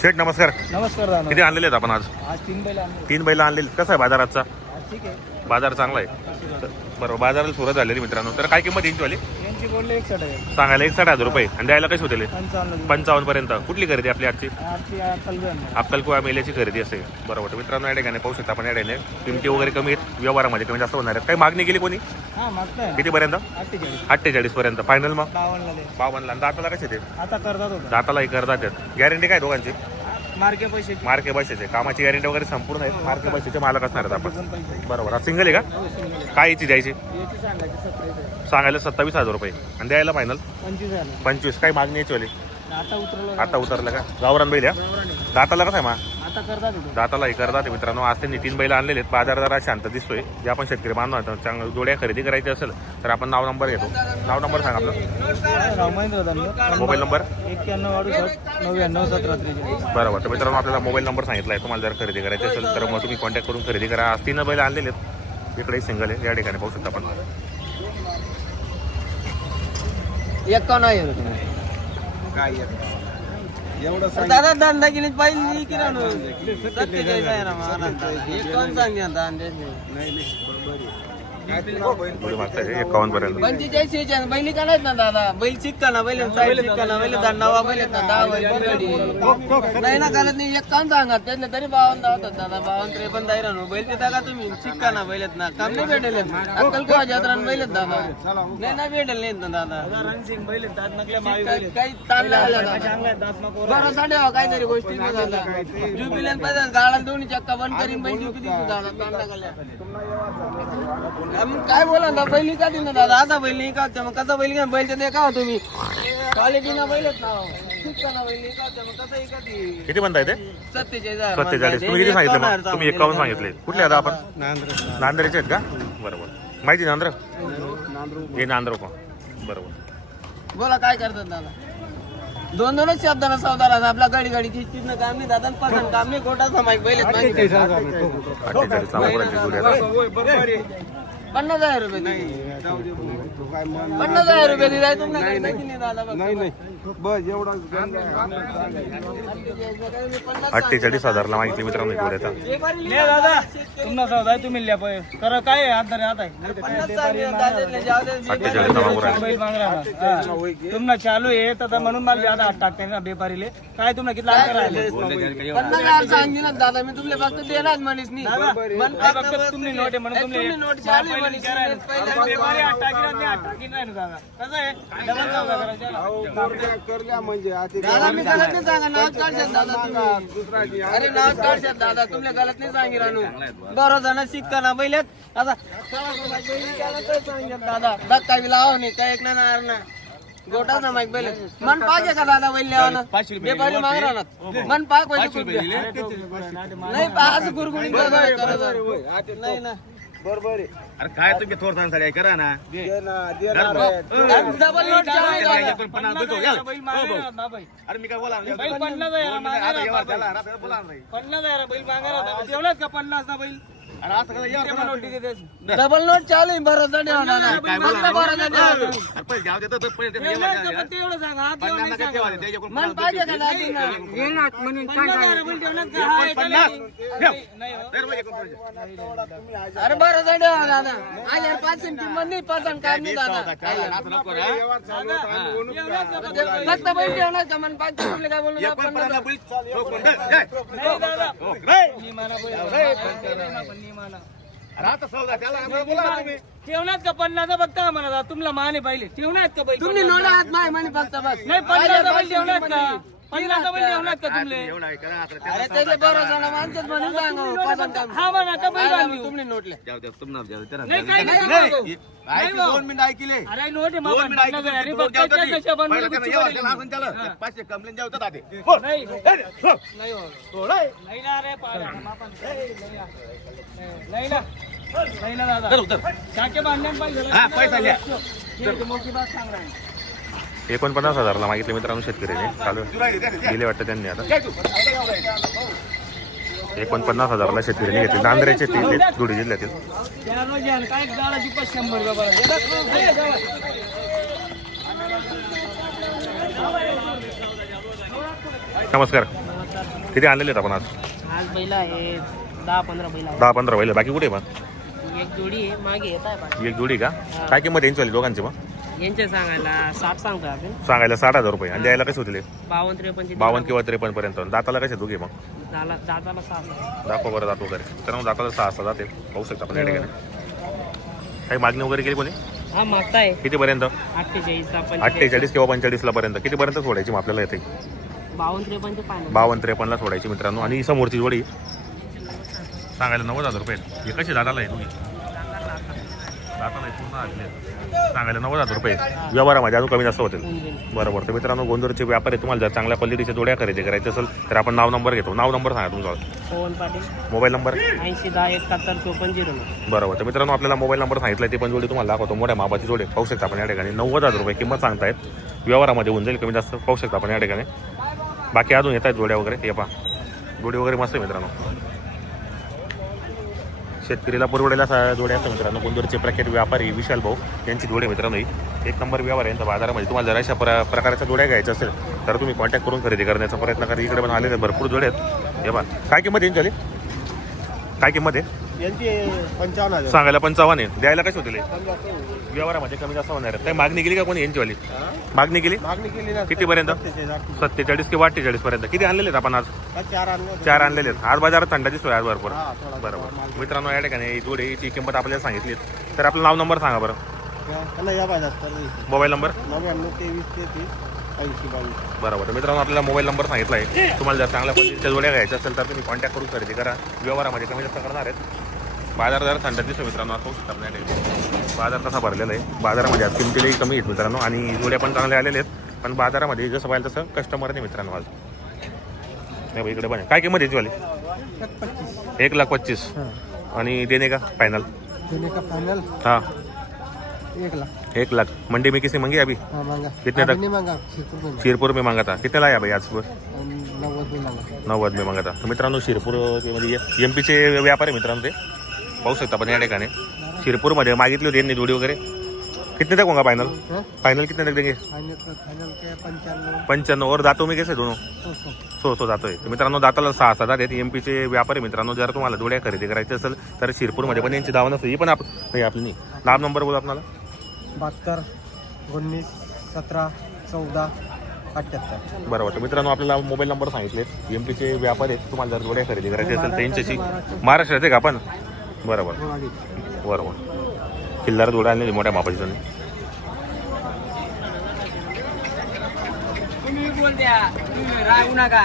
शेठ नमस्कार. नमस्कार दादा किती आणलेले आहेत आपण आज? आज तीन बैल आणले. तीन बैला आणलेले. कसा आहे बाजाराचा आज ठीक आहे. बाजार चांगला आहे. बरोबर बाजाराला सुरुवात झालेली मित्रांनो. तर काय किंमत यांची वाली? यांची बोलले एक साठ आहे सांगायला एक साठ हजार रुपये. आणि द्यायला कसे होतील? पंचावन्न पंचावन्न पर्यंत. कुठली खरेदी आपली आजची? आरती कलगण अक्कलकुवा मेल्याची खरेदी असेल. बरोबर तर मित्रांनो या ठिकाणी पाहू शकता आपण या ठिकाणी. किमती वगैरे कमी आहेत. व्यवहारामध्ये कमी जास्त होणार आहेत. काही मागणी केली कोणी? हा मागताय. किती पर्यंत? अठ्ठेचाळीस. अठ्ठेचाळीस पर्यंत. फायनल मग? बावन्नला दे. आणि दाताला कसे ते आता करतात होता. दाताला करतात. गॅरंटी काय दोघांची? मार्के पैसे. मार्के कामाची गॅरंटी वगैरे संपूर्ण आहे मार्के बसायचे मालक असणार आहेत आपण. बरोबर. हा सिंगल आहे का? हो. काय याची द्यायची? सांगायला सत्तावीस हजार रुपये. आणि द्यायला फायनल पंचवीस काय मागणी याची वाली? आता उतरलं. आता उतरलं का? गावरान बैल या दाताला कसं आहे मा? आता करतात होतो दाताला हे करतात मित्रांनो. आज त्यांनी तीन बैल आणलेले आहेत. बाजार जरा शांत दिसतोय. जे आपण शेतकरी बांधव आहोत, चांगलं जोड्या खरेदी करायची असेल तर आपण नाव नंबर घेतो. नाव नंबर सांगा आपलं. Mobile number? बरोबर. तर मित्रांनो आपल्याला मोबाईल नंबर सांगितला आहे. तुम्हाला जर खरेदी करायची असेल तर मग तुम्ही कॉन्टॅक्ट करून खरेदी करा. आज तीन बैल आणलेले आहेत. इकडे सिंगल आहे. या ठिकाणी पाहू शकता आपण. एक्कावन्न आहे. दादा धंदा केली पाहिजे की सत्तेचाळीस आहे ना मला एकावन्न सांगते आता अंदाजे. थोडी मागताय एकावन्न पर्यंत पंचेचाळीस का नाहीत ना दादा बैल शिक्का ना बैल साईड शिक्का ना बैल नवा बैल आहेत ना दहा बैल नाही ना करत नाही एक काम सांगा त्यातले तरी बावन्न धावतात दादा बावन्न त्रेपन्न दायरा राहणं बैल देता का तुम्ही शिक्का ना बैल आहेत ना काम नाही भेटेल अक्कल कोवा जात्रान बैल आहेत दादा नाही ना भेटेल नाहीत ना दादा काही ताण बरं काहीतरी गोष्टी नाही दादा पाहिजे गाळा दोन्ही चक्का बंद करीन बैल जुबी दिसू दादा ताण लागल्या मग काय बोला ना बैल का ना दादा? आता बैल नाही का मग कसा बैल घ्या बैल ते का हो तुम्ही? क्वालिटी ना बैल आहेत ना हो. ना किती म्हणताय ते? सत्तेचाळीस तुम्ही किती सांगितलं मग? तुम्ही एकावन्न सांगितले. कुठले आता आपण? नांदरेचे आहेत का? बरोबर. माहिती नांद्र? हे नांद्र का बरोबर. बोला काय करतात दादा? दोन दोनच शब्दाना सौदा राहतात आपल्या गाडी गाडी चिठ्ठीनं काम नाही दादा पसंत काम नाही खोटा समाज बैल. अठ्ठेचाळीस जोडी आता पन्नास हजार रुपये दिले. पन्नास हजार रुपये दिले नाही दिले अठ्ठेचाळीस हजारला मागितली मित्रांनो आता. नाही दादा तुमना सौदा आहे तुम्ही लिहा पाहिजे करा काय आता अठ्ठेचाळीस तुमना चालू आहे तर म्हणून मला ज्यादा हात टाकते ना बेपारीले. काय तुम्हाला किती पन्नास हजार सांगितलं ना दादा मी तुमले फक्त देणार म्हणीस नाही फक्त तुम्ही नोट आहे म्हणून तुम्ही नोट चालू बेपारी नाही नाही दादा. कसं आहे? करायचा ना. दादा मी गलत नाही सांगा नाव काढशात दादा तुम्ही. अरे नाव काढशात दादा. तुमले गलत नाही सांगी रानू बरं जण शिक्का ना बैलेत. आता दादा धक्का बी लावा नाही काय एक ना नार ना गोटा ना माईक बैल. मन पाहिजे का दादा बैल लिहावं बेपारी माग राहणार. मन पाक पाहिजे नाही पाच नाही ना अरे काय तुम्ही थोर सांगता करा ना. डबल नोट चालू आहे दादा. पन्नास देतो, घ्या. बैल मागे राहत ना बैल. अरे मी काय बोला बैल पन्नास आहे ना. बोला नाही पन्नास आहे बैल मागे का पन्नास ना बैल डबल नोट चालू आहे हा, सांगा. त्याच्याकडून मन पाहिजे? हा, हो. अरे भरोसा नाही होणार दादा आल्यावर पाच किंमत नाही पाच काय नाही दादा हा. फक्त बैल ठेवणार का मन पाच काय बोलू एक पण पन्नासला बैल, पण दे, दे. नाही दादा रे. निमाना बैल निमाना अरे आता सौदा त्याला आम्हाला बोला ना तुम्ही. ठेवण्यात का पन्नास फक्त म्हणा तुमला माने पाहिले. ठेवण्यात का बैल तुम्ही नोडा हात माय माने फक्त बस. नाही पन्नास बैल ठेवण्यात का? पन्नास बैल ठेवण्यात का तुमले अरे त्याचे बरोबर ना माणसंच म्हणून सांगा हा म्हणा का बैल बांधली तुमने नोटले जाऊ द्या, तुम्हाला जाऊ द्या, नाही, द्या. नाही, दोन मिनिटं ऐकले अरे नोट दोन मिनिटं. अरे ऐकले त्यांना गुच्ची यावं, वाढली. त्याला. पाचशे कंप्लेंट जाऊ तर आधी. हो. नाही. नाही ना रे. नाही ना नाही ना दादा. शाके बांधण्यात पाहिजे हा, पैसा घ्या. मोठी बात सांग. एकोणपन्नास हजारला मागितले मित्रांनो शेतकऱ्याने. चालू. दिले वाटतं त्यांनी आता. एकोणपन्नास हजारला शेतकऱ्यांनी घेतले. नांदऱ्याचे ते धुळे जिल्ह्यातील. नमस्कार. किती आणलेले आहेत आपण आज? आज बैल आहे. दहा पंधरा बैल दहा पंधरा बैल. बाकी कुठे मग? आहे एक जोडी मागे येत आहे एक जोडी का? काय किंमत यांची दोघांची मग? यांचे सांगायला साठ सांगतो आपण. सांगायला साठ हजार रुपये. आणि द्यायला कसे होतील बावन्न त्रेपन्न बावन्न किंवा त्रेपन्न पर्यंत. दाताला कसे दोघे मग? दाला साठ दाखवा बरं दात वगैरे. तर मग दाताला सहा सहा जाते पाहू शकता आपण या ठिकाणी. काही मागणी वगैरे केली कोणी? हा मागताय. कितीपर्यंत? अठ्ठेचाळीस अठ्ठेचाळीस किंवा पंचेचाळीसला पर्यंत. कितीपर्यंत सोडायची मग आपल्याला येते? बावन्न त्रेपन्न बावन्न त्रेपन्नला सोडायची मित्रांनो. आणि ही समोरची जोडी. सांगायला नव्वद हजार रुपये. हे कशी दादाला आहे तुम्ही आहे पूर्ण. सांगायला नव्वद हजार रुपये. व्यवहारामध्ये अजून कमी जास्त होतील. बरोबर. तर मित्रांनो गोंदरचे व्यापारी तुम्हाला जर चांगल्या क्वालिटीच्या जोड्या खरेदी करायचे असेल तर आपण नाव नंबर घेतो. नाव नंबर सांगा तुमचा. पवन पाटील. Mobile number? ऐंशी दहा एकाहत्तर चोपन्न झिरो बरोबर. तर मित्रांनो आपल्याला मोबाईल नंबर सांगितला ते पण जोडी तुम्हाला दाखवतो. मोठ्या मापाची जोडी. पाहू शकता आपण या ठिकाणी. नव्वद हजार रुपये किंमत सांगतायत. व्यवहारामध्ये होऊन जाईल. कमी जास्त पाहू शकता आपण या ठिकाणी. बाकी अजून येत आहेत जोड्या वगैरे. हे पहा. जोडी वगैरे मस्त आहे मित्रांनो. शेतकरीला परवडेला असा जोडे असतो मित्रांनो. गोंदूरचे प्रख्यात व्यापारी विशाल भाऊ यांची जोडे मित्रांनो ही. एक नंबर व्यवहार आहे यांचा बाजारामध्ये. तुम्हाला जर अशा प्र प्रकारच्या जोड्या घ्यायच्या असेल तर तुम्ही कॉन्टॅक्ट करून खरेदी करण्याचा प्रयत्न करा. इकडे पण आलेले भरपूर जोडे आहेत. हे बा काय किंमत येईन झाली काय किंमत आहे? यांची पंचावन्न हजार. सांगायला पंचावन्न आहे. द्यायला कसे होतील? व्यवहारामध्ये कमी जास्त होणार आहे काही मागणी केली का कोणी यांची वाली? मागणी केली? मागणी केली ना. कितीपर्यंत? सत्तेचाळीस, किंवा अठ्ठेचाळीस पर्यंत? किती आणलेले आहेत आपण आज? चार आणले चार आणलेले आहेत. आज बाजारात थंडा दिसतोय आज भरपूर. बरोबर. मित्रांनो या ठिकाणी जोडीची किंमत आपल्याला सांगितली तर आपलं नाव नंबर सांगा बरं. Mobile number? नव्याण्णव तेवीस तेहतीस ऐंशी बावीस. बरोबर. तर मित्रांनो आपल्याला मोबाईल नंबर सांगितला आहे. तुम्हाला जर चांगल्या पद्धतीच्या जोड्या घ्यायच्या असेल तर तुम्ही कॉन्टॅक्ट करून खरेदी करा. व्यवहारामध्ये कमी जास्त करणार आहेत. बाजार जरा थंड दिसतो मित्रांनो. शकता या ठिकाणी. बाजार तसा भरलेला आहे. बाजारामध्ये आज किमतीलाही कमी आहेत मित्रांनो आणि जोड्या पण चांगल्या आलेल्या आहेत. पण बाजारामध्ये जसं पाहिलं तसं कस्टमर नाही मित्रांनो आज. नाही इकडे पण. काय किंमत याची वाली? एक लाख पच्चीस. आणि देणे का? फायनल देने का फाइनल हाँ. एक लाख. एक लाख. मंडी में किसी मंगी अभी? हाँ मांगा. कितने तक? मांगा. शिरपुर में शिरपूर में मांगा था कितने लाया भाई आज सुबह नव्वद में मांगा. नव्वद में मागा था तर मित्रांनो शिरपूर म्हणजे एम पीचे व्यापारी मित्रांनो ते. पाहू शकता पण या ठिकाणी. शिरपूरमध्ये मागितली होती यांनी जोडी वगैरे. कितने तक होगा फाइनल हाँ? फाइनल कितने तक देंगे? पंच्याण्णव. और दातो मी कैसे दोनों? सौ सौ. जातोय. तर मित्रांनो दाताला सहा सात आहेत. एम पीचे व्यापारी मित्रांनो जर तुम्हाला जोड्या खरेदी करायची असेल तर शिरपूरमध्ये पण यांची दावा नसते ही पण आप नाही आपली नाही. नाव नंबर बोला आपल्याला. बहत्तर उन्नीस सतरा चौदा अठ्ठ्याहत्तर बरोबर. तर मित्रांनो आपल्याला मोबाईल नंबर सांगितले एम पीचे व्यापारी आहेत. तुम्हाला जर जोड्या खरेदी करायची असेल तर यांच्याशी महाराष्ट्राचे का आपण? बरोबर. बरोबर. किल्लार जोड्या आणलेली मोठ्या मापाची त्यांनी तुम्ही बोल द्या. तुम्ही राहू नका.